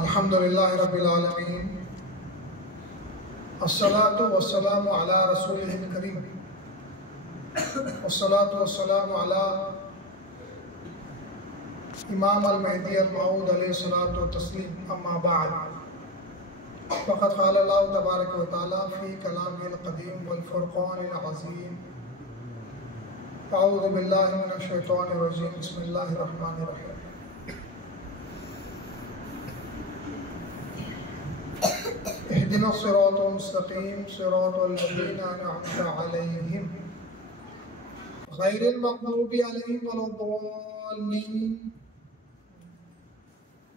अल्हम्दुलिल्लाहि रब्बिल आलमीन अस्सलातु वस्सलामु अला रसूलिहिल करीम अस्सलातु वस्सलामु अला इमाम अल-महदी अल-मऊद अलैहि सलातु व तस्लीम अम्मा बअद फ़क़द क़ाल अल्लाहु तबारक व तआला फ़ी कलामिहिल क़दीम वल फ़ुरक़ानिल अज़ीम अऊज़ु बिल्लाहि मिनश शैतानिर रजीम बिस्मिल्लाहिर रहमानिर रहीम इहदिनस सिरातल मुस्तक़ीम सिरातल लज़ीना अनअमता अलैहिम गैरिल मग़दूबि अलैहिम वलद्दाल्लीन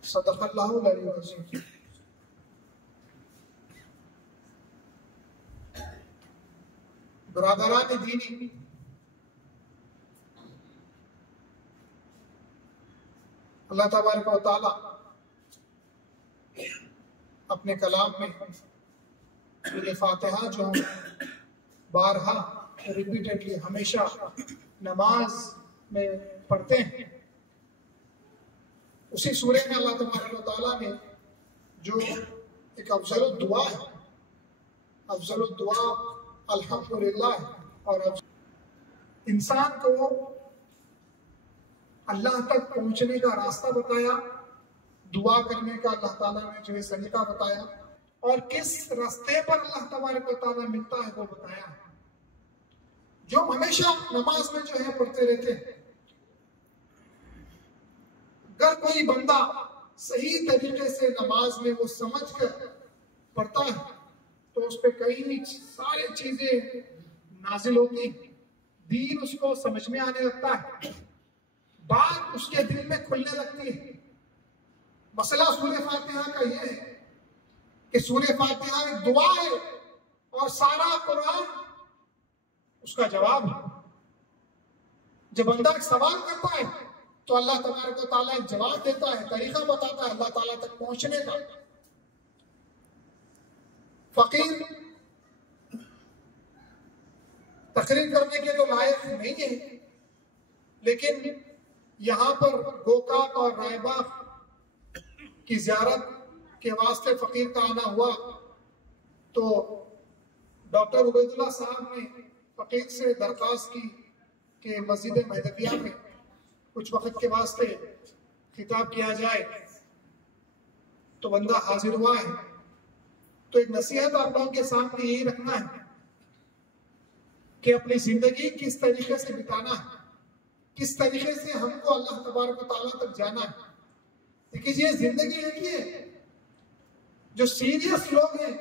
सदक़ल्लाहुल अलीयुल अज़ीम। बिरादरान दीनी, अल्लाह तबारक व तआला अपने कलाम में सूरह फातिहा जो हम बारहा रिपीटेडली हमेशा नमाज में पढ़ते हैं, उसी सूरह में अल्लाह तबारक व तआला ने जो एक अफज़ल दुआ है, अफज़ल दुआ अल्हम्दुलिल्लाह, और इंसान को अल्लाह तक पहुंचने का रास्ता बताया, दुआ करने का अल्लाह ताला ने जो है सलीका बताया, और किस रास्ते पर अल्लाह तबारक व तआला मिलता है वो बताया, जो हमेशा नमाज में जो है पढ़ते रहते हैं। अगर कोई बंदा सही तरीके से नमाज में वो समझ कर पढ़ता है तो उस पर कई सारी चीजें नाजिल होती, दीन उसको समझ में आने लगता है, बात उसके दिल में खुलने लगती है। मसला सूरह फातिहा का यह है कि सूरह फातिहा एक दुआ है और सारा कुरान उसका जवाब है। जब बंदा एक सवाल करता है तो अल्लाह तबारक व तआला एक जवाब देता है, तरीका बताता है अल्लाह ताला तक पहुंचने का। फकीर तकरीर करने के तो लायक नहीं है, लेकिन यहाँ पर गोकाक और रायबाग की ज़ियारत के वास्ते फकीर का आना हुआ, तो डॉक्टर उबैदुल्लाह साहब ने फकीर से दरख्वास्त की कि मस्जिद महदविया में कुछ वक्त के वास्ते खिताब किया जाए, तो बंदा हाजिर हुआ है। तो एक नसीहत आप लोगों के सामने यही रखना है कि अपनी जिंदगी किस तरीके से बिताना है, किस तरीके से हमको अल्लाह तबारक व तआला तक जाना है। देखिए ये जिंदगी एक ही है। जो सीरियस लोग हैं,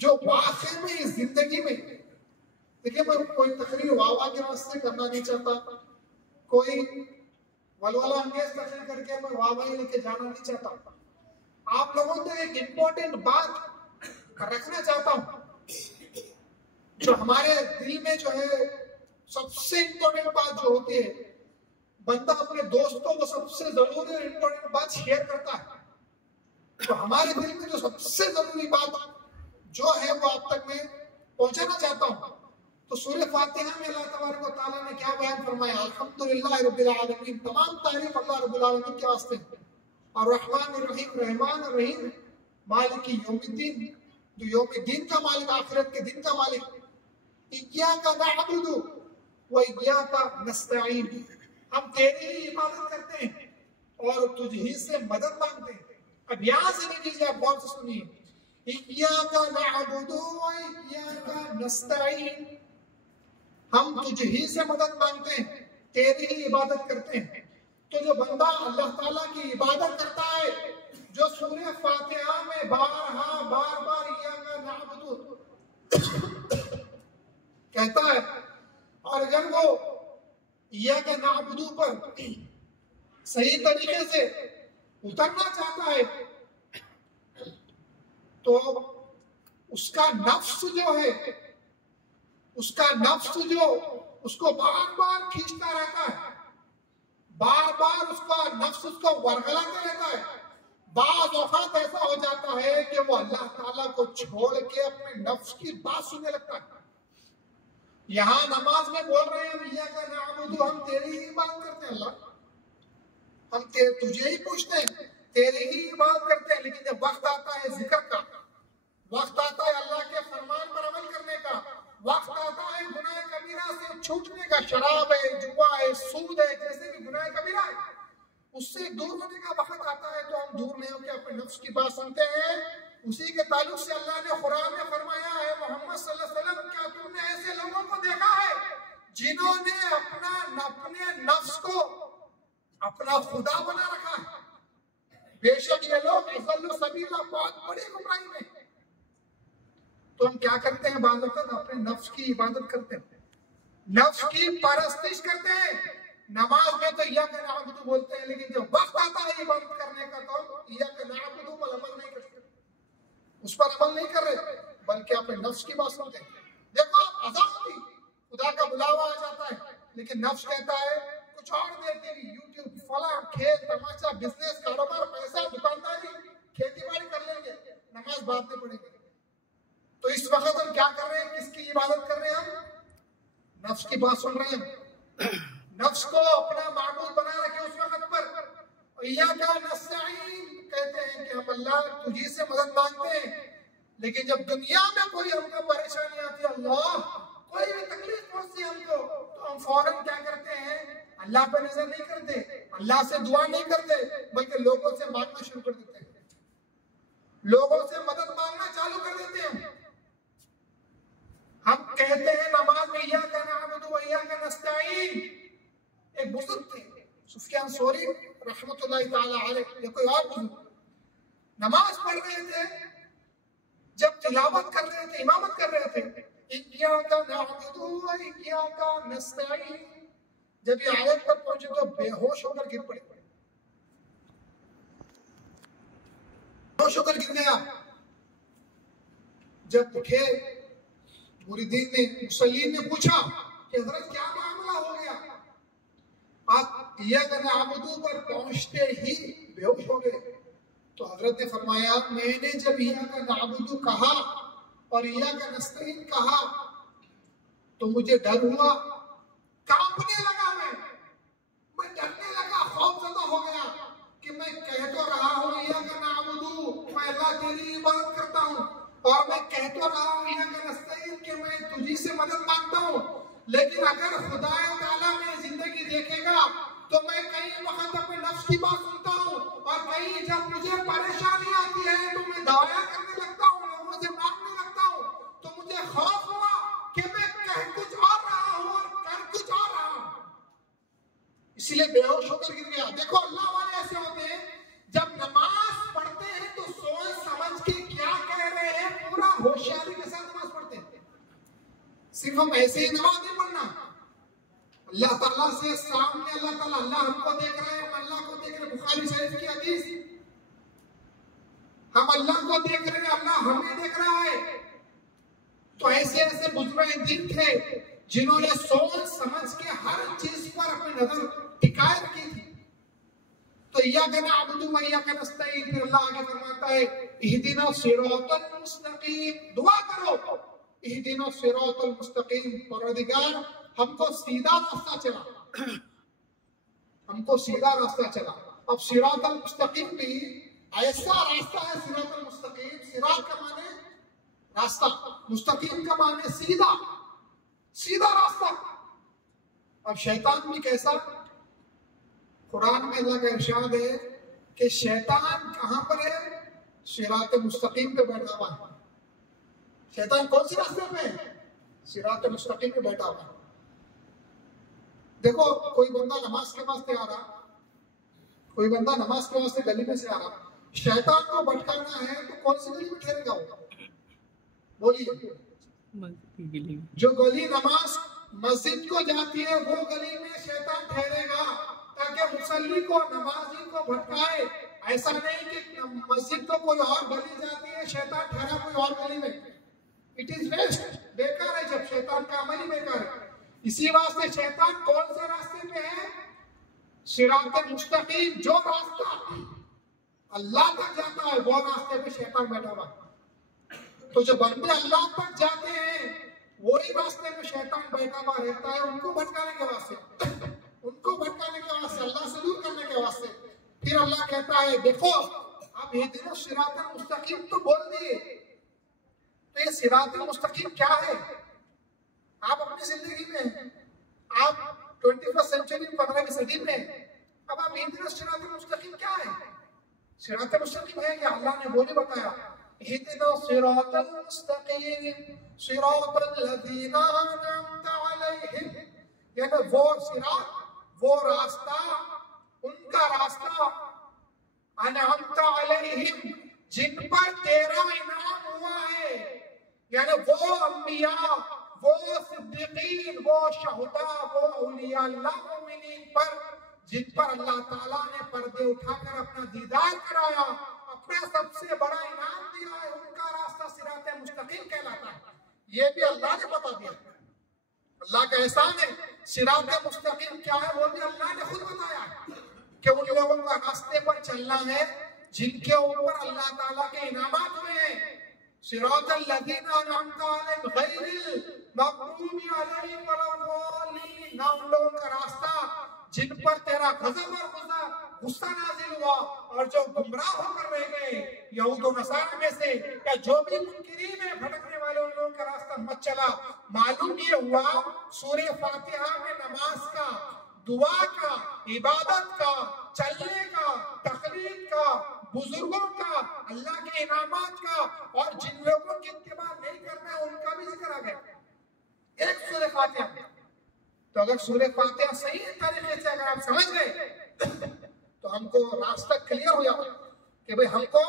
जो वाकई में इस जिंदगी में, देखिए मैं कोई तकरीर वाह के वास्ते करना नहीं चाहता, कोई वलवला अंगेज तकरीर करके मैं वाह लेके जाना नहीं चाहता। आप लोगों को एक इम्पोर्टेंट बात रखना चाहता हूं, जो हमारे दिल में जो है सबसे इम्पोर्टेंट बात जो होती है, बंदा अपने दोस्तों को सबसे जरूरी और इम्पोर्टेंट बात शेयर करता है। तो हमारे दिल में जो सबसे जरूरी बात जो है वो आप तक मैं पहुंचाना चाहता हूं। तो सूरह फातिहा में अल्लाह तबारक व तआला ने क्या बयान फरमाया? अल्हम्दुलिल्लाहि रब्बिल आलमीन, तमाम तारीफ अल्लाह रब्बुल आलमीन के वास्ते। और रहमानिर रहीम, रहमान और रहीम, मालिकी यौमिद्दीन, जो यौमिद्दीन का मालिक, आखिरत के दिन का मालिक। इय्याका नअबुदु व इय्याका नस्तईन, हम तेरी ही इबादत करते हैं और तुझ ही से मदद मांगते हैं। अब यहाँ से नहीं कीजिए, आप गौर से सुनिए। इय्याका नअबुदु व इय्याका नस्तईन, हम तुझ ही से मदद मांगते हैं, तेरी ही इबादत करते हैं। तो जो बंदा अल्लाह ताला की इबादत करता है, जो सूरह फातिहा में बार बार इय्याका नअबुदु कहता है, और अगर वो इय्याका नअबुदु पर सही तरीके से उतरना चाहता है तो उसका नफ्स जो है, उसका नफ्स जो उसको बार बार खींचता रहता है, बार बार उसका नफ्स उसको वरगलाता रहता है। बाज़ औक़ात ऐसा हो जाता है कि वो अल्लाह ताला को छोड़ के अपने नफ्स की बात सुनने लगता है। यहाँ नमाज में बोल रहे हैं इय्याका नअबुदु, हम तेरी ही बात करते हैं अल्लाह, हम तुझे ही पूछते हैं तेरी ही इबादत करते हैं, लेकिन जब वक्त आता है जिक्र का, वक्त आता है अल्लाह के फरमान पर अमल करने का, वक्त आता है गुनाह कबीरा से छूटने का, शराब है, जुआ है, सूद है, जैसे भी गुनाह कबीरा है, उससे दूर होने का वक्त आता है, तो हम दूर नहीं होकर अपने नफ्स की बात सुनते हैं। उसी के ताल्लुक से अल्लाह ने कुरान में फरमाया है, मोहम्मद सल्लल्लाहु अलैहि वसल्लम, क्या तुमने ऐसे लोगों को देखा है जिन्होंने अपने नफ्स को अपना खुदा बना रखा है? बेशक ये लोग अज़ल्लु सबीला, बहुत बड़ी गुमराही में। तो हम क्या करते हैं, बाज़ वक़्त अपने नफ्स की इबादत करते हैं, नफ्स की परस्तिश करते हैं। नमाज में तो इय्याका नअबुदु बोलते हैं, लेकिन जब वक्त आता है इबादत करने का तो इय्याका नअबुदु पर अमल नहीं करते, उस पर अमल नहीं कर रहे, बल्कि अपने नफ्स की बात सुनते हैं। देखो अज़ान होती, खुदा का बुलावा आ जाता है, लेकिन नफ्स कहता है कुछ और देखेगी, यूट्यूब, फला, खेल तमाशा, बिजनेस, कारोबार, पैसा, दुकानदारी, खेती बाड़ी कर लेंगे, नमाज बाद में पढ़ेंगे। तो इस वक्त हम क्या कर रहे हैं, किसकी इबादत कर रहे हैं? हम नफ्स की बात सुन रहे हैं, नफ्स को अपना माबूद बना रखे उस वक्त पर। इय्याका नस्तईन कहते हैं कि हम अल्लाह तुझी से मदद मांगते हैं, लेकिन जब दुनिया में कोई हमको परेशानी आती है, अल्लाह कोई भी तकलीफ पहुंचती है हमको, तो हम फौरन क्या करते हैं, अल्लाह पे नजर नहीं करते, अल्लाह से दुआ नहीं करते, बल्कि लोगों से मांगना शुरू कर देते हैं, लोगों से मदद मांगना चालू कर देते हैं। हम कहते हैं नमाज में इय्याका नअबुदु व इय्याका नस्तईन। एक बुजुर्ग थे सुफियान सौरी रहमतुल्लाहि ताला अलैह, या कोई और बुजुर्ग, नमाज पढ़ रहे थे, जब तिलावत कर रहे थे, इमामत कर रहे थे, इय्याका नअबुदु व इय्याका नस्तईन, जब ये आयत पर पहुंचे तो बेहोश होकर गिर पड़े, बेहोश होकर गिर गया। जब उठे, मुरीदीन ने, मुसल्लीन ने पूछा कि हज़रत क्या मामला हो गया, आप इय्याका नअबुदु पर पहुंचते ही बेहोश हो गए। तो हजरत ने फरमाया, मैंने जब इय्याका नअबुदु कहा और इय्याका नस्तईन कहा तो मुझे डर हुआ, कांपने लगा, मैं डरने लगा, खौफज़दा हो गया कि मैं कह तो रहा हूँ इय्याका नअबुदु, मैं अल्लाह तेरी इबादत करता हूँ, और मैं कह तो रहा हूँ इय्याका नस्तईन कि मैं तुझी से मदद मांगता हूँ, लेकिन अगर खुदा ताला में जिंदगी देखेगा तो मैं कई वक्त अपने नफ्स की बात सुनता हूँ, और कहीं जब मुझे परेशानी आती है तो मैं दवाया करने लगता हूँ, लोगों से मांगने लगता हूँ, तो मुझे खौफ हुआ कि मैं कह कुछ और रहा हूँ और कर कुछ और रहा हूँ, इसलिए बेहोश होकर गिर गया। देखो अल्लाह वाले ऐसे होते हैं, जब नमाज पढ़ते हैं तो सोच समझ के क्या कह रहे हैं, पूरा होशियारी के साथ नमाज पढ़ते हैं। सिर्फ हम ऐसे ही नमाज नहीं पढ़ना, अल्लाह ताला से सामने, अल्लाह ताला, अल्लाह हमको देख रहे हैं, हम अल्लाह को देख रहे हैं। बुखारी शरीफ की हदीस, हम अल्लाह को देख रहे हैं, अल्लाह हमें देख रहा है। तो ऐसे ऐसे बुजुर्ग दिन थे जिन्होंने सोच समझ के हर चीज पर अपनी नजर टिकाए रखी थी। तो इय्याका नअबुदु व इय्याका नस्तईन, फिर अल्लाह आगे फरमाता है इहदिना सिरातल मुस्तकीम, दुआ करो इहदिना सिरातल मुस्तकीम, परवरदिगार हमको सीधा रास्ता चला, हमको सीधा रास्ता चला। अब सिरातल मुस्तकीम भी ऐसा रास्ता है, सिरातल मुस्तकीम, सिरात का माने रास्ता, मुस्तकीम का माने सीधा, सीधा रास्ता। अब शैतान भी कैसा, कुरान में अल्लाह का इरशाद है कि शैतान कहां पर है, सिरात मुस्तकीम पे बैठा हुआ है। शैतान कौन सी रास्ते पे है, सिरात मुस्तकीम पे बैठा हुआ है। देखो कोई बंदा नमाज के वास्ते आ रहा, कोई बंदा नमाज के वास्ते गली में से आ रहा, शैतान को भटकाना है तो कौन सी गली में ठहरेगा वो, बोलिए? जो गली नमाज मस्जिद को जाती है वो गली में शैतान ठहरेगा, ताकि मुसल्ली को, नमाजी को भटकाए। ऐसा नहीं कि मस्जिद को कोई और गली जाती है, शैतान ठहरा कोई और गली में, इट इज वेस्ट, बेकार है, जब शैतान का अमल ही बेकार है। इसी वास्ते शैतान कौन से रास्ते पे है, सिरात मुस्तकीम, जो रास्ता अल्लाह तक जाता है वो रास्ते पे शैतान बैठा हुआ। तो जो बंदे अल्लाह तक जाते हैं वही रास्ते में शैतान बैठा हुआ रहता है, उनको भटकाने के वास्ते, उनको भटकाने के वास्ते, अल्लाह से दूर करने के वास्ते। फिर अल्लाह कहता है देखो आप इहदिना सिरातल मुस्तकीम तो बोल दिए, तो ये सिरातल मुस्तकीम क्या है? आप अपनी जिंदगी में, आप 21वीं सेंचुरी में, 15वीं सदी में, अब आप इहदिना सिरातल मुस्तकीम क्या है? सिरातल मुस्तकीम है क्या? अल्लाह ने वो भी बताया, इहदिना सिरातल मुस्तकीम सिरातल लज़ीना अनअमता अलैहिम, यानी वो सिरात, वो रास्ता, उनका रास्ता, अनअमता अलैहिम, जिन पर तेरा इनाम हुआ है, यानी वो अंबिया, वो सिद्दीकीन, वो शहुदा, वो औलिया अल्लाह मोमिनीन पर, जिन पर अल्लाह ताला ने पर्दे उठाकर अपना दीदार कराया, अपना सबसे बड़ा इनाम दिया है, उनका रास्ता सिराते मुस्तकीम कहलाता है। ये भी अल्लाह ने बता दिया, अल्लाह का एहसान है। सिराते मुस्तकीम क्या है वो भी अल्लाह ने खुद बताया कि उन लोगों का रास्ते पर चलना है जिनके ऊपर अल्लाह ताला के इनामात हुए हैं। सिरातल लज़ीना अनअमता अलैहिम गैरिल मग़दूबी अलैहिम वलद्दाल्लीन, ना उन लोगों का रास्ता जिन पर तेरा गज़ब और गुस्सा नाजिल हुआ और जो गुमराह होकर रह गए यहूद और नसारा में से, या जो भी मुनकिरीन है, भटकने वाले, उन लोगों का रास्ता मत चला। मालूम ये हुआ सूरह फातिहा में नमाज का, दुआ का, इबादत का, चलने का, तकलीफ का, बुजुर्गों का, अल्लाह के इनामात का, और जिन लोगों की इत्तिबा नहीं करना है उनका भी जिक्र आ गया एक सूरह फातिहा में। तो अगर सूरह फातिहा सही तरीके से अगर आप समझ गए तो हमको रास्ता क्लियर हो जाता कि भाई हमको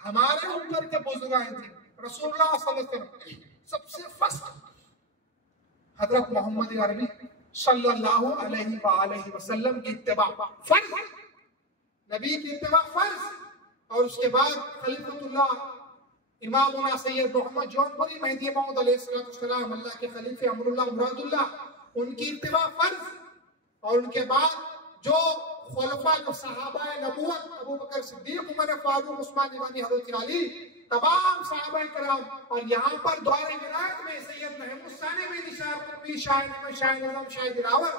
हमारे ऊपर के बुजुर्ग थे, रसूलुल्लाह सल्लल्लाहु अलैहि वसल्लम, सबसे फर्स्ट हजरत मोहम्मद अरबी सल्लल्लाहु अलैहि वसल्लम की इत्तिबा फर्ज, नबी की इत्तिबा फर्ज, और उसके बाद खलीफतुल्लाह इमामुना सैयद मोहम्मद जौनपुरी मेहदी मौऊद अलैहिस्सलाम, अल्लाह के खलीफे अमरुल्लाह मुरादुल्लाह, उनकी इत्तिबा फर्ज, और उनके बाद जो खुलफा, जो सहाबाए नबुवत, अबू बकर सिद्दीक, उमर फारूक, उस्मान गनी, हजरत अली, तमाम सहाबाए किराम, और यहाँ पर द्वारे विलायत में सैयद महमूद सानी में शायर कुतुबी, शायर नमक, शायर निज़ाम, शायर दिलावर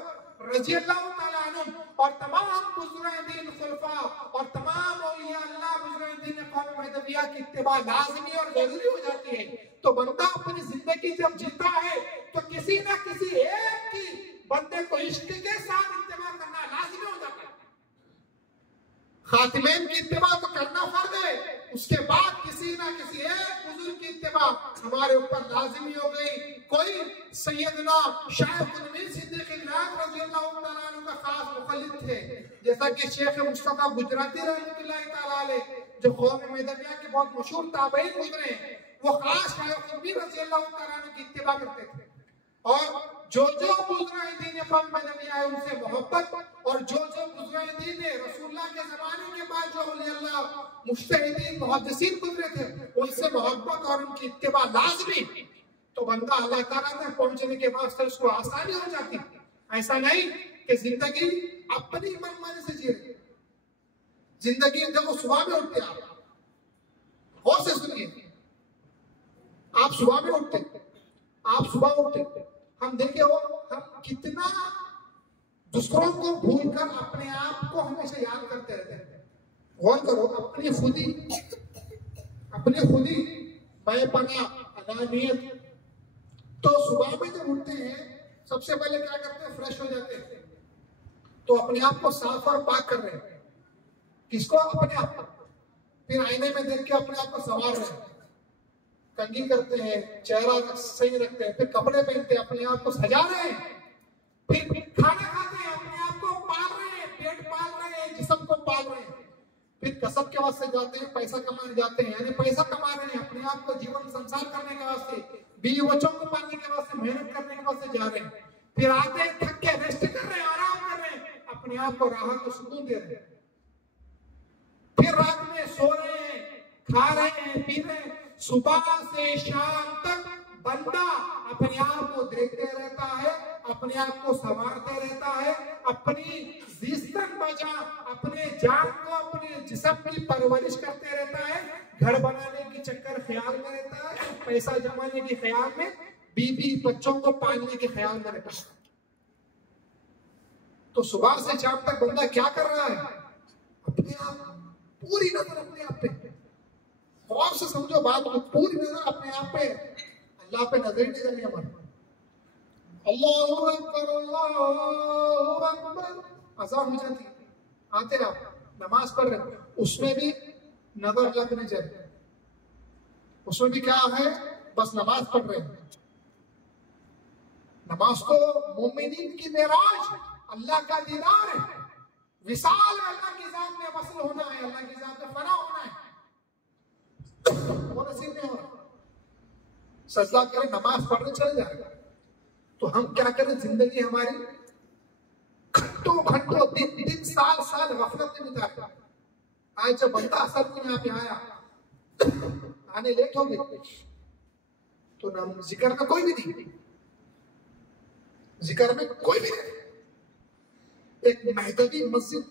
रज़ी अल्लाह तआला अन्हुम, और तमाम बुज़ुर्ग दीन खुलफा और तमाम औलिया अल्लाह बुज़ुर्ग दीन कौम महदविया की इत्तिबा लाज़मी और जरूरी हो जाती है। तो बंदा अपनी जिंदगी जब जीता है तो किसी ना किसी एक की बंदे को इश्क के साथ इत्तिबा करना लाज़मी हो जाता है। खातिमेन की इत्तिबा तो करना फर्ज है, उसके बाद किसी ना किसी एक बुजुर्ग की इत्तिबा हमारे ऊपर लाजिमी हो गई। कोई सैयदना शाह कुतुबी सिद्दीक़ रज़ियल्लाहु तआला अन्हु का खास मुक़ल्लिद थे, जैसा कि शेख मुस्तफा गुजराती रहमतुल्लाहि तआला अलैह, जो कौम महदविया के बहुत मशहूर ताबईन गुजरे, वो खास शाह कुतुबी रज़ियल्लाहु तआला अन्हु की इत्तिबा करते थे, और जो बुज़ुर्ग दीन कौम महदविया है उनसे मोहब्बत, और जो बुज़ुर्ग दीन रसूलुल्लाह के ज़माने के बाद जो औलिया अल्लाह मुज्तहिदीन मुहद्दिसीन गुजरे थे उनसे मोहब्बत और उनकी इत्तिबा लाज़मी। तो बंदा अल्लाह ताला तक पहुंचने के बाद से उसको आसानी हो जाती है। ऐसा नहीं कि जिंदगी अपनी मनमानी से जी रही। जिंदगी जब सुबह में उठते, आप गौर से सुनिए, आप सुबह में उठते, हम देखे हो हम कितना दूसरों को भूलकर अपने आप को हमेशा याद करते रहते हैं। गौर करो, अपनी खुदी बेपना अनानियत। तो सुबह में जब उठते हैं सबसे पहले क्या करते हैं? फ्रेश हो जाते हैं, तो अपने आप को साफ और पाक कर रहे हैं। किसको? अपने आप को। फिर आईने में देख के अपने आप को संवार रहे हैं, कंघी करते हैं, चेहरा सही रखते हैं, फिर कपड़े पहनते हैं, अपने आप को सजा रहे हैं, फिर खाना खाते हैं, अपने आप को पाल रहे हैं, पेट पाल रहे हैं, जिस्म को पाल रहे हैं, फिर कसब के वास्ते जाते हैं, पैसा कमाने जाते हैं, यानी पैसा कमा रहे हैं, अपने आप को जीवन संसार करने के वास्ते, बीवी बच्चों को पालने के वास्ते, मेहनत करने के वास्ते जा रहे हैं, फिर आते हैं, थक के रेस्ट कर रहे हैं, आराम कर रहे हैं, अपने आप को राहत और सुकून दे रहे हैं, फिर रात में सो रहे हैं, खा रहे हैं, पी रहे हैं। सुबह से शाम तक बंदा अपने आप को देखते रहता है, अपने आप को संवारते रहता है, अपनी जिस्म बजा, अपने जान को, अपने जिस्म की परवरिश करते रहता है, घर बनाने की चक्कर ख्याल में रहता है, पैसा जमाने के ख्याल में, बीवी बच्चों को पालने के ख्याल में रहता है। तो सुबह से शाम तक बंदा क्या कर रहा है? अपने आप, पूरी नजर अपने आप पे, और से समझो बात को, पूरी नजर अपने आप पे, अल्लाह पे नजर ही नहीं जानी हमारी। अल्लाहू अकबर, अल्लाहू अकबर, अज़ान हो जाती, आते आप नमाज पढ़ रहे, उसमें भी नजर लगने चाहिए, उसमें भी क्या है, बस नमाज पढ़ रहे हैं। नमाज तो मोमिनीन की मेराज, अल्लाह का दीदार है, विशाल है, अल्लाह की जात में वसल होना है, अल्लाह की जात में फना होना है, वो नसीब में हो रहा। सजदा करें, नमाज पढ़ने चले जाएगा, तो हम क्या करें, जिंदगी हमारी घंटों घंटों, दिन दिन, साल साल गफलत में बिताया। आज जब बंदा असर को यहाँ पे आया, आने लेट हो गए, तो ना जिक्र में कोई भी नहीं, जिक्र में कोई भी नहीं। एक महदवी मस्जिद,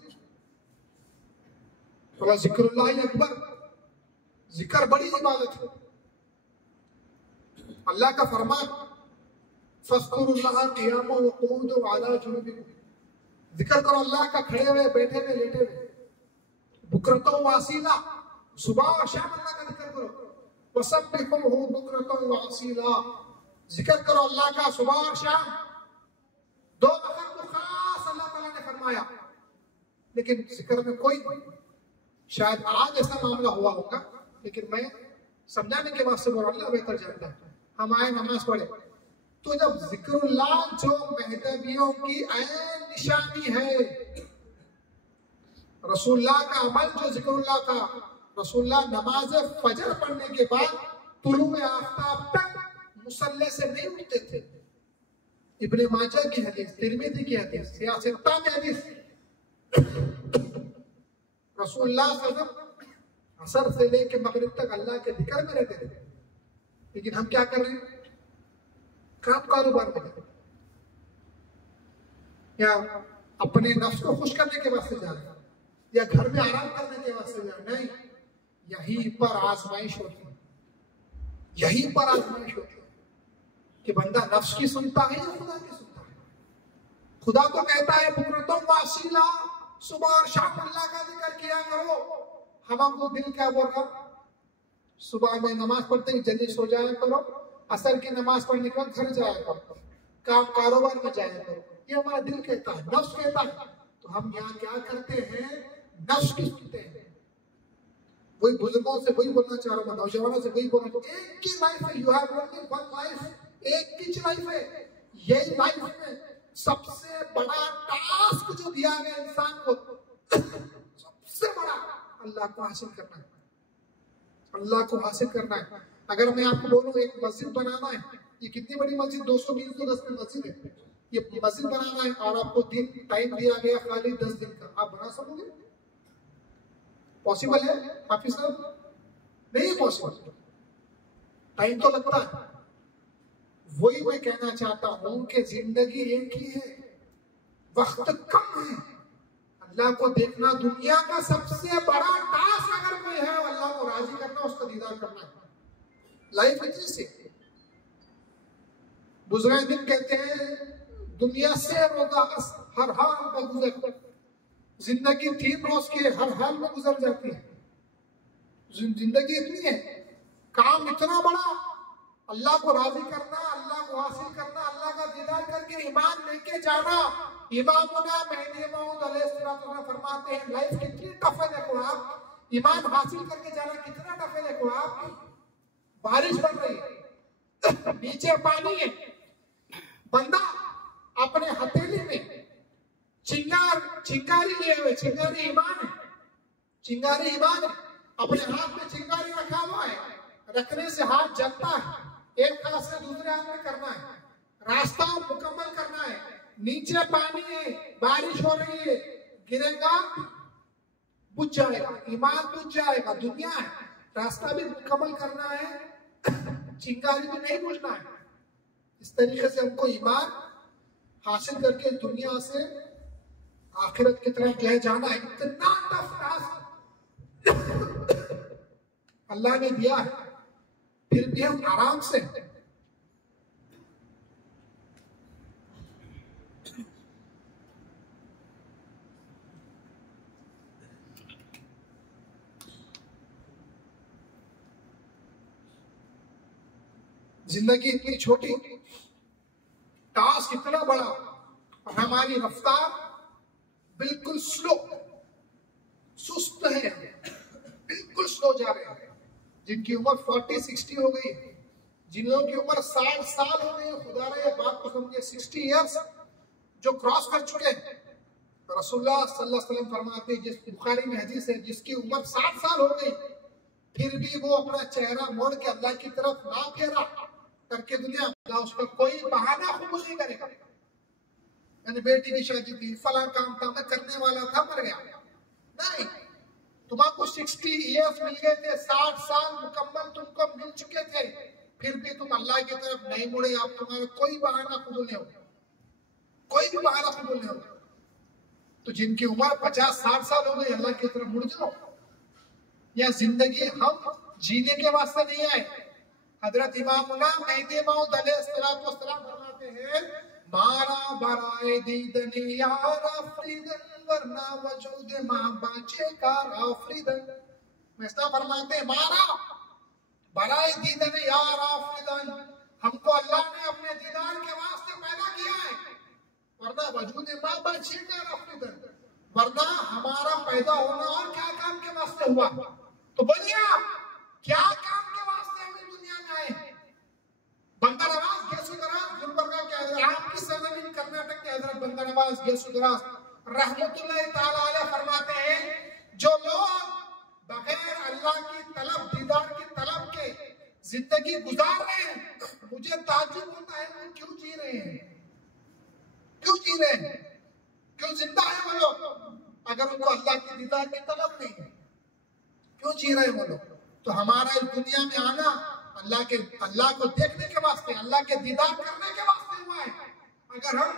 थोड़ा जिक्रुल्लाह अकबर, जिक्र बड़ी इबादत है। अल्लाह का फरमान, फज़्कुरुल्लाह क़ियामन व क़ुऊदन व अला जुनूबिकुम, जिक्र करो अल्लाह का खड़े हुए, बैठे हुए, लेटे हुए, बुकरतन व असीला, सुबह और शाम अल्लाह का जिक्र करो, वसब्बिहुहु बुकरतन व असीला, जिक्र करो अल्लाह का सुबह और शाम। दो वक्त को खास अल्लाह ताला ने फरमाया, लेकिन जिक्र में कोई नहीं। शायद आज ऐसा मामला हुआ होगा, लेकिन मैं समझाने के बाद से बोल, अल्लाह बेहतर जानता है। हम आए, नमाज पढ़े, तो जब जिक्रुल्लाह जो महदवियों की ऐन निशानी है, रसूलुल्लाह का अमल जो जिक्रुल्लाह का, रसूलुल्लाह नमाज फजर पढ़ने के बाद तुलुए आफ्ताब तक मुसल्ले से नहीं उठते थे। इब्ने माजा की हदीस, तिरमिज़ी की हदीस, सियासत्ता में हदीस, रसूलुल्लाह सल्लल्लाहु अलैहि वसल्लम असर से लेके मगरिब तक अल्लाह के जिक्र में रहते थे। लेकिन हम क्या कर रहे हैं, काम कारोबार में, या अपने नफ्स को खुश करने के वास्ते जा रहे हैं, या घर में आराम करने के वास्ते जा रहे हैं। नहीं, यहीं पर आजमाइश होती है, यहीं पर आजमाइश होती है कि बंदा नफ्स की सुनता है या खुदा की सुनता है। खुदा तो कहता है बुकरतन व असीला, सुबह और शाम अल्लाह का जिक्र किया करो। हमको दिल क्या बोल रहा, सुबह में नमाज पढ़ते ही जल्दी सो जाया करो, असर की नमाज पढ़ने के बाद घर जाया करो, काम कारोबार में जाया करो, ये हमारा दिल कहता है, नफ्स कहता है। तो हम यहाँ क्या करते हैं, नफ्स की सुनते हैं। वही बुजुर्गों से वही बोलना चाह रहा हूँ, नौजवानों से वही बोलना, एक की लाइफ है, you have only one life, एक की लाइफ है। यही लाइफ में सबसे बड़ा टास्क जो दिया गया इंसान को, सबसे बड़ा अल्लाह को हासिल करना है, अल्लाह को हासिल करना है। अगर मैं आपको बोलूं एक मस्जिद बनाना है, ये कितनी बड़ी मस्जिद, 220 गज की मस्जिद है, ये मस्जिद बनाना है, और आपको दिन टाइम दिया गया खाली 10 दिन का, आप बना सकोगे? पॉसिबल है हाफिज साहब? नहीं पॉसिबल, टाइम तो लगता है। वही मैं कहना चाहता हूं कि जिंदगी एक ही है, वक्त कम है। अल्लाह को देखना दुनिया का सबसे बड़ा टास्क अगर कोई है, अल्लाह को राजी करना, उसका दीदार करना है। लाइफ इतनी सी, बुजुर्ग दिन कहते हैं दुनिया से रोजा हर हाल में गुजर, जिंदगी 3 रोज के हर हाल में गुजर जाती है। जिंदगी इतनी है, काम इतना बड़ा, अल्लाह को राजी करना, अल्लाह को हासिल करना, अल्लाह का दीदार करके ईमान लेके जाना। इमामुना मेहदी मऊद अलैहिस्सलाम फरमाते हैं लाइफ कितनी टफ है, देखो आप ईमान हासिल करके जाना कितना टफ है। देखो आप, बारिश पड़ रही है, नीचे पानी है, बंदा अपने हथेली में चिंगारी लिए हुए, चिंगारी ईमान है, चिंगारी ईमान है, अपने हाथ में चिंगारी रखा हुआ है, रखने से हाथ जलता है, एक हाथ से दूसरे हाथ में करना है, रास्ता मुकम्मल करना है, नीचे पानी है, बारिश हो रही है, गिरेगा बुझ जाएगा, ईमान बुझ जाएगा, दुनिया है, रास्ता भी मुकम्मल करना है, चिंगारी भी नहीं बुझना है। इस तरीके से हमको ईमान हासिल करके दुनिया से आखिरत की तरफ ले जाना है। इतना टफ टास्क अल्लाह ने दिया है, फिर भी हम आराम से जिंदगी इतनी छोटी, टास्क इतना बड़ा, और हमारी रफ्तार बिल्कुल स्लो, सुस्त है, बिल्कुल स्लो जा रहे हैं। जिनकी उम्र 40-60 हो गई, जिन लोगों की उम्र 60 साल हो गई, खुदा ने ये बात को समझे, 60 इयर्स जो क्रॉस कर चुके हैं। रसूलुल्लाह सल्लल्लाहु अलैहि वसल्लम फरमाते हैं, जिस बुखारी में हदीस है, जिसकी उम्र 60 साल हो गई फिर भी वो अपना चेहरा मोड़ के अल्लाह की तरफ ना फेरा करके दुनिया, अल्लाह उसका कोई बहाना कबूल नहीं करेगा। मैंने बेटी की शादी थी, फला काम था, मैं करने वाला था, मर गया। नहीं, तुम्हारे 60 इयर्स मिल गए थे, 60 साल मुकम्मल तुमको मिल चुके थे, फिर भी तुम अल्लाह की तरफ नहीं मुड़े। आप तुम्हारा कोई बहाना कबूल नहीं होगा, कोई भी बहाना कबूल नहीं होगा। तो जिनकी उम्र 50-60 साल हो गई, अल्लाह की तरफ मुड़ जाओ। यह जिंदगी हम जीने के वास्ते नहीं आए। हजरत इमामुना मेहदी मौद अलैहिस्सलाम फरमाते हैं, मारा बराए दीदनी यार आफरीदन, वरना वजूद मां बाचे का आफरीदन। मेहदी फरमाते हैं, मारा बराए दीदनी यार आफरीदन, हमको अल्लाह ने अपने दीदार के वास्ते पैदा किया है, वरना वजूद मां बाचे का आफरीदन, वरना हमारा पैदा होना और क्या काम के वास्ते हुआ। तो बोलिए क्या काम के वास्ते हमें दुनिया में आए हैं? बंदा नवाज गेसुदराज गुलबर्गा के हजरत, आपकी सरजमीन कर्नाटक के हजरत बंदा नवाज गेसुदराज रहमतुल्लाह ताला अलैह फरमाते हैं, जो लोग बगैर अल्लाह की तलब, दीदार की तलब के जिंदगी गुजार रहे हैं, मुझे ताज्जुब होता है वो क्यों जी रहे हैं, क्यों जी रहे हैं, क्यों जिंदा है वो लोग अगर उनको अल्लाह की दीदार की तलब नहीं है? क्यों जी रहे वो लोग? तो हमारा इस दुनिया में आना अल्लाह को देखने के वास्ते, अल्लाह के दीदार करने के वास्ते हुआ है। अगर हम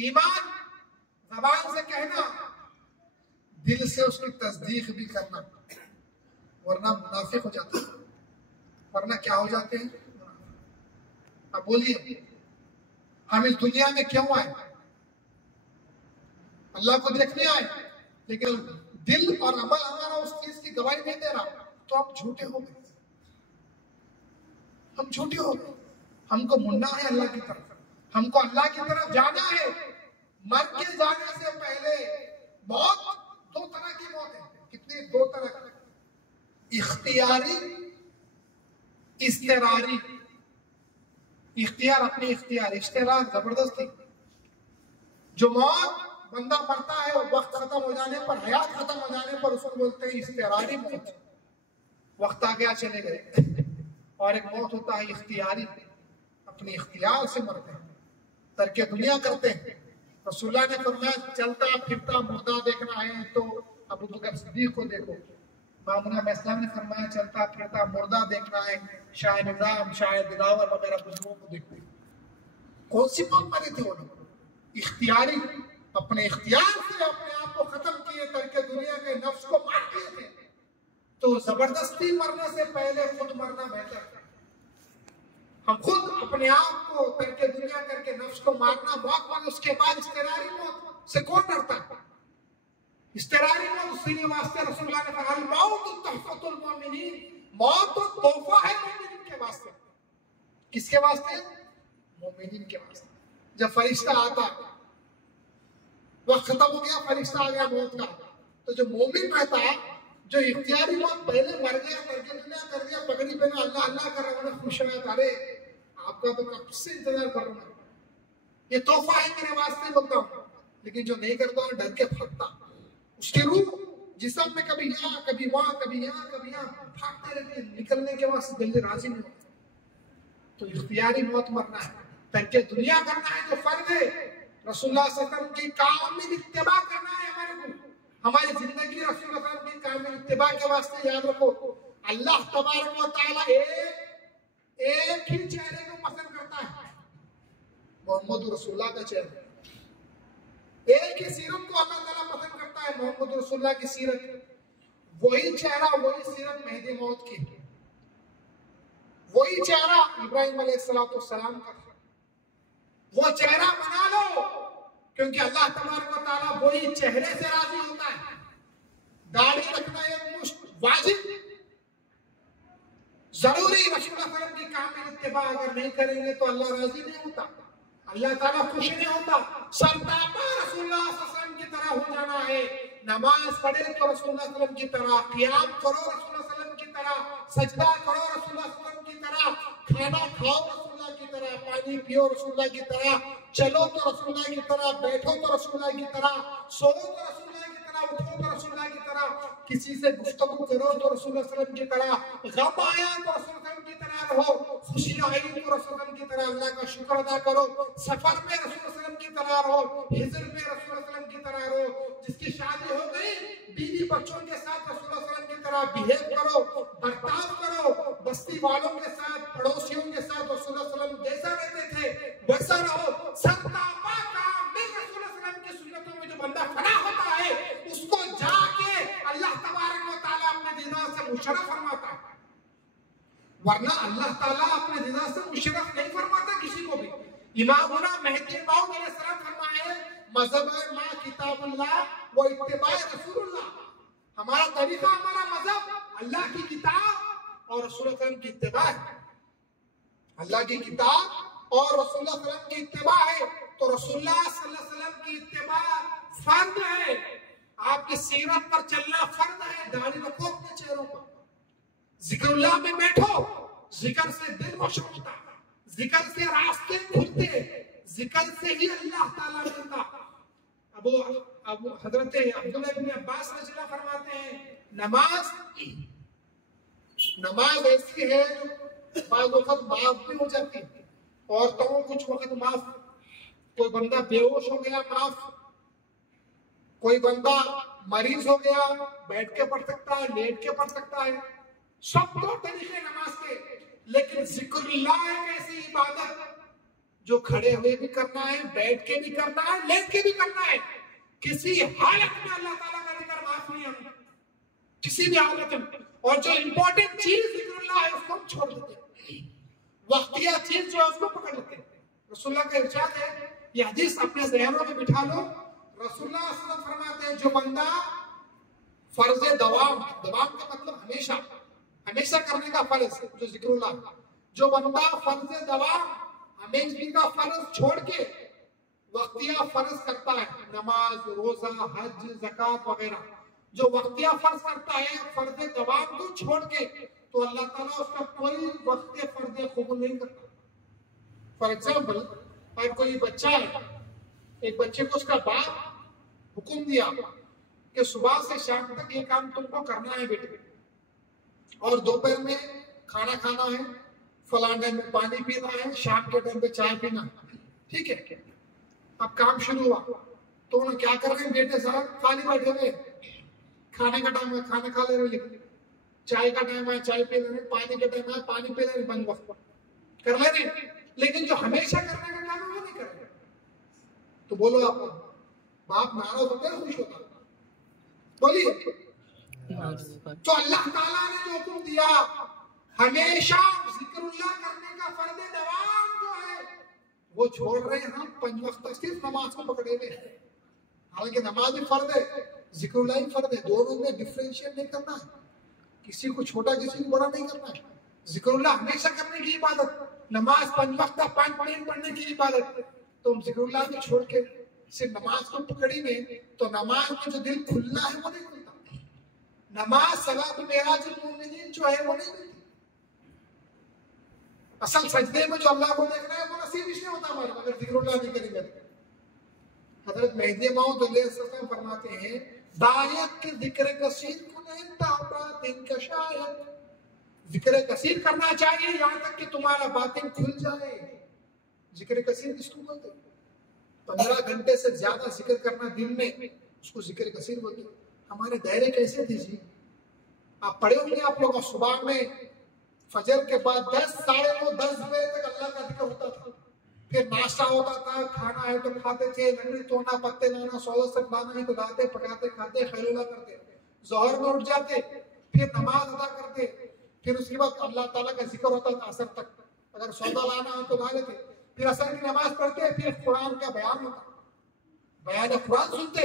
ईमान ज़बान से कहना, दिल से उसकी तस्दीक भी करना, वरना मुनाफिक हो जाते हैं। वरना क्या हो जाते हैं? अब बोलिए हम इस दुनिया में क्यों आए? अल्लाह को देखने आए, लेकिन दिल और अमल हमारा उस चीज की गवाही नहीं दे रहा, तो हम झूठे हो गए, हम झूठे हो गए। हमको मुड़ना है अल्लाह की तरफ, हमको अल्लाह की तरफ जाना है। मर के जाने से पहले मौत, दो तरह की मौत है। कितनी? दो तरह की, इख्तियारी, इस्तेरारी। इख्तियार अपनी इख्तियार, इस्तेरार जबरदस्ती। जो मौत बंदा मरता है और वक्त खत्म हो जाने पर, हयात खत्म हो जाने पर, उसको बोलते हैं इस्तेरारी मौत, वक्त आ गया चले गए। और एक मौत होता है इख्तियारी, अपनी इख्तियार से मरते हैं, तरके दुनिया करते हैं। रसूलुल्लाह ने फरमाया, चलता फिरता मुर्दा देखना है तो अबू बकर सिद्दीक को देखो। मामूना इस्लाम ने फरमाया, चलता फिरता मुर्दा देखना है शाह निजाम, शाह दिलावर वगैरह बुजुर्गों को देखते। कौन सी मौत मरे थे वो लोग? इख्तियारी, अपने इख्तियार से अपने आप को खत्म किए, करके दुनिया के नफ्स को मार दिए थे। तो जबरदस्ती मरने से पहले खुद मरना बेहतर है। हम खुद अपने आप को करके दुनिया करके नफ्स को मारना बहुत बड़ा। उसके बाद इस्तेरारी मौत से कौन डरता है? इस्तेरारी मौत इसीलिए वास्ते रसूलुल्लाह ने कहा, मौत तोहफतुल मोमिनीन, मौत तो तोहफा है मोमिनीन के वास्ते। किसके वास्ते? मोमिनीन के वास्ते। जब फरिश्ता आता, वक्त खत्म हो गया, फरिश्ता आ गया मौत का, तो जो मोमिन रहता है, जो इख्तियारी मौत पहले मर गया, करके दुनिया कर दिया, पगड़ी पहना, अल्लाह अल्लाह कर रहा है, खुश है, अरे आपका तो कब से इंतजार कर रहा हूं, ये तोहफा है मेरे वास्ते बोलता हूं। लेकिन जो नहीं करता है, डर के भागता, उसकी रूह जिस्म में कभी यहाँ कभी वहां, कभी यहाँ कभी यहाँ भागते रहते, निकलने के वास्ते जल्दी राजी नहीं होता। तो इख्तियारी मौत मरना है, करके दुनिया करना है जो फर्ज है। रसूलुल्लाह सल्लल्लाहु अलैहि वसल्लम की कामिल इत्तिबा करना है हमारे को। हमारी जिंदगी रसूलुल्लाह सल्लल्लाहु अलैहि वसल्लम की कामिल इत्तिबा के वास्ते याद रखो, अल्लाह तबारक व तआला एक ही चेहरे को पसंद करता है, मोहम्मद रसूलुल्लाह का चेहरा। एक ही सीरत को अल्लाह ताला पसंद करता है, मोहम्मद रसूलुल्लाह की सीरत। वही चेहरा, वही सीरत मेहदी मौत की, वही चेहरा इब्राहिम अलैहिस्सलाम का था। वो चेहरा बना लो, क्योंकि अल्लाह तबारक व तआला वही चेहरे से राजी होता है। दाढ़ी रखना एक मुश्त वाजिब, जरूरी रसूलुल्लाह सल्लल्लाहु अलैहि वसल्लम की कामिल इत्तिबा अगर नहीं करेंगे तो अल्लाह राजी नहीं होता, अल्लाह ताला खुश नहीं होता। सरतापा रसूलुल्लाह सल्लल्लाहु अलैहि वसल्लम की तरह हो जाना है। नमाज पढ़े तो रसूलुल्लाह सल्लल्लाहु अलैहि वसल्लम की तरह, क़ियाम करो रसूलुल्लाह सल्लल्लाहु अलैहि वसल्लम की तरह, सजदा करो रसूलुल्लाह सल्लल्लाहु अलैहि वसल्लम की तरह, खाना खाओ रसूलुल्लाह की तरह, पानी पियो रसूलुल्लाह की तरह, चलो तो रसूलुल्लाह की तरह, बैठो तो रसूलुल्लाह की तरह, सो तो रसूलुल्लाह की तरह, उठो तो रसूलुल्लाह की तरह, किसी से गुफ्तगू करो तो रसूलुल्लाह सल्लल्लाहु अलैहि वसल्लम की तरह, गम आया तो रसूलुल्लाह सल्लल्लाहु अलैहि वसल्लम की तरह रहो, खुशी आई तो रसूलुल्लाह सल्लल्लाहु अलैहि वसल्लम की तरह अल्लाह का शुक्र अदा करो, सफर में रसूलुल्लाह सल्लल्लाहु अलैहि वसल्लम की तरह रहो, हिजर में रसूलुल्लाह सल्लल्लाहु अलैहि वसल्लम की तरह रहो, जिसकी शादी हो गई बीवी बच्चों के साथ रसूलुल्लाह सल्लल्लाहु अलैहि वसल्लम की तरह बिहेव करो, बर्ताव करो, बस्ती वालों के साथ, पड़ोसियों के साथ रसूलुल्लाह सल्लल्लाहु अलैहि वसल्लम जैसा रहते थे वैसा रहो। सरतापा कामिल रसूलुल्लाह सल्लल्लाहु अलैहि वसल्लम की सुन्नतों में जो बंदा खड़ा होता है उसको जाके अल्लाह तबारक व तआला अपने दीदार से मुशर्रफ फरमाता है, वरना अल्लाह ताला अपने दीदार से मुशर्रफ नहीं फरमाता किसी को भी। इमामुना मेहदी मौद अलैहिस्सलाम फरमाए मज़हब मा किताबुल्लाह व इत्तिबा रसूलुल्लाह, हमारा तरीका हमारा मज़हब अल्लाह की किताब और रसूलुल्लाह सल्लल्लाहु अलैहि वसल्लम की इत्तिबा है, अल्लाह की किताब और रसूलुल्लाह सल्लल्लाहु अलैहि वसल्लम की इत्तिबा है। तो रसूलुल्लाह सल्लल्लाहु अलैहि वसल्लम की इत्तिबा फर्ज है, आपकी सीरत पर चलना फर्ज है। दाढ़ी रखो अपने चेहरों पर, जिक्रुल्लाह में बैठो, जिक्र से दिल रोशन होता, जिक्र से रास्ते खुलते, जिक्र से ही अल्लाह ताला मिलता। अब हजरत अब्दुल्लाह इब्न अब्बास रज़ियल्लाहु अन्हु फरमाते हैं नमाज ऐसी है जो बाद वक्त माफ भी हो जाती है, औरतों को कुछ वक्त माफ, कोई बंदा बेहोश हो गया माफ, कोई बंदा मरीज हो गया बैठ के पढ़ सकता है, लेट के पढ़ सकता है, सब तो तरीके नमाज के। लेकिन जिक्रुल्लाह एक ऐसी इबादत जो खड़े हुए भी करना है, बैठ के भी करना है, लेट के भी करना है, किसी हालत में अल्लाह ताला का जिक्र माफ नहीं होता, किसी भी हालत में। और जो इंपॉर्टेंट चीज जिक्रुल्लाह है उसको हम छोड़ देते हैं, वक्तिया चीज जो है उसको पकड़ लेते हैं। रसूलुल्लाह का इरशाद है, ये हदीस अपने ज़हनों में बिठा लो, रसूलुल्लाह सल्लल्लाहु अलैहि वसल्लम फरमाते हैं जो बंदा फर्ज दवाम का मतलब हमेशा हमेशा करने का फर्ज जो जिक्रुल्लाह, जो बंदा फर्ज दवाम हमेशा का फर्ज छोड़ के वक्तिया फर्ज करता है, नमाज रोजा हज ज़कात वगैरह जो वक्तिया फर्ज करता है फर्ज दवाम को छोड़ के, तो अल्लाह ताला उसका कोई वक्त फर्ज कबूल नहीं करता। फॉर एग्जाम्पल अगर कोई बच्चा है, एक बच्चे को उसका बाप हुक्म दिया कि सुबह से शाम तक ये काम तुमको करना है बेटे, और दोपहर में खाना खाना है, फलाने टाइम में पानी पीना है, शाम के टाइम पे चाय पीना है, ठीक है। अब काम शुरू हुआ तो उन्होंने क्या कर रहे हैं बेटे साहब खाली बैठे हुए, खाने का टाइम है खाना खा ले रहे, चाय का टाइम है चाय पी ले रहे, पानी का टाइम है पानी पी ले रहे, बंद वक्त कर ले रहे, लेकिन जो हमेशा करने का काम है वो नहीं कर रहे। तो बोलो आप बाप नाराज होता है खुश होता है? बोलिए। तो अल्लाह ताला ने जो हुक्म दिया हमेशा जिक्रुल्लाह करने का फर्ज दवाम जो है वो छोड़ रहे हैं हम, 5 वक्त सिर्फ नमाज को पकड़े हुए हैं। हालांकि नमाज भी फर्ज है, जिक्रुल्लाह भी फर्ज है, दोनों में डिफरेंशिएट नहीं करना है, किसी को छोटा किसी को बड़ा नहीं करना है। जिक्रुल्लाह हमेशा करने की इबादत, नमाज 5 वक्त 5 टाइम पढ़ने की इबादत, तो हम जिक्रुल्लाह को छोड़ के सिर्फ नमाज को पकड़ी में, तो नमाज में जो दिल खुलना है वो नहीं खुलता। नमाज सलात मेराजुल मोमिनीन जो है वो नहीं मिलती। असल सजदे में जो अल्लाह को देखना है वो नसीब इसलिए होता हमारे, अगर जिक्रुल्लाह नहीं करेंगे। हजरत मेहदी मौद अलैहिस्सलाम फरमाते हैं दायत के जिक्र कसीर कुने ताबातिन का शायद, जिक्र कसीर करना चाहिए यहाँ तक कि तुम्हारा बातिन खुल जाए। जिक्र कसीर किसको बोलते हैं? 15 घंटे से ज्यादा जिक्र करना दिन में, उसको जिक्र कसीर बोलते हैं। हमारे दायरे कैसे थे जी? आप पढ़े होंगे आप लोग, सुबह में फजर के बाद 10 साढ़े 9 10 बजे तक अल्लाह का जिक्र होता था, फिर नाश्ता होता था, खाना है तो खाते थे, लकड़ी तोड़ना, पत्ते लाना, सौदा सब लाना है तो लाते, पकाते, खाते, खैलुला करते, जोहर में उठ जाते, फिर नमाज अदा करते, फिर उसके बाद अल्लाह ताला का जिक्र होता था असर तक, अगर सौदा लाना हो तो ला लेते, फिर असर की नमाज पढ़ते, फिर कुरान का बयान होता, बयान कुरान सुनते।